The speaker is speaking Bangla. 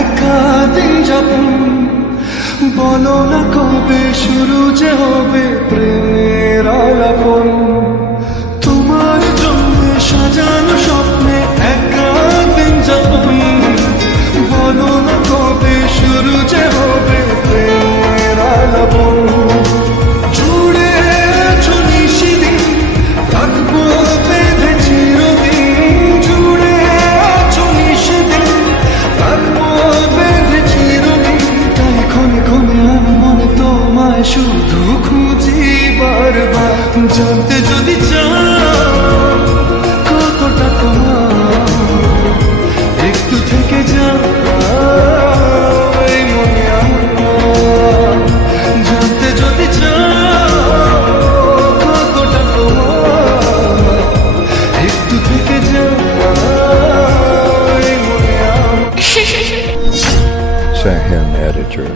একা দিন যাপন, বলো না কবে শুরু যে হবে প্রেমের আলাপন। তোমার জন্য সাজানো স্বপ্নে একা দিন যাপন, বলো না কবে শুরু যে হবে প্রেমের আলাপন। জুড়ে আছো নিশিদিন, থাকবো বেঁধে চিরদিন। জুড়ে আছো নিশিদিন, থাকবো বেঁধে চিরদিন। তাই ক্ষণে ক্ষণে আমার মনে তোমায় শুধু খুঁজি বারবার। জানতে যদি চাও কতটা তোমার, একটু থেকে যাও এই মনে আমার। জানতে যদি চাও কতটা তোমার, একটু থেকে যাও এই মনে আমার। Shahan Editor.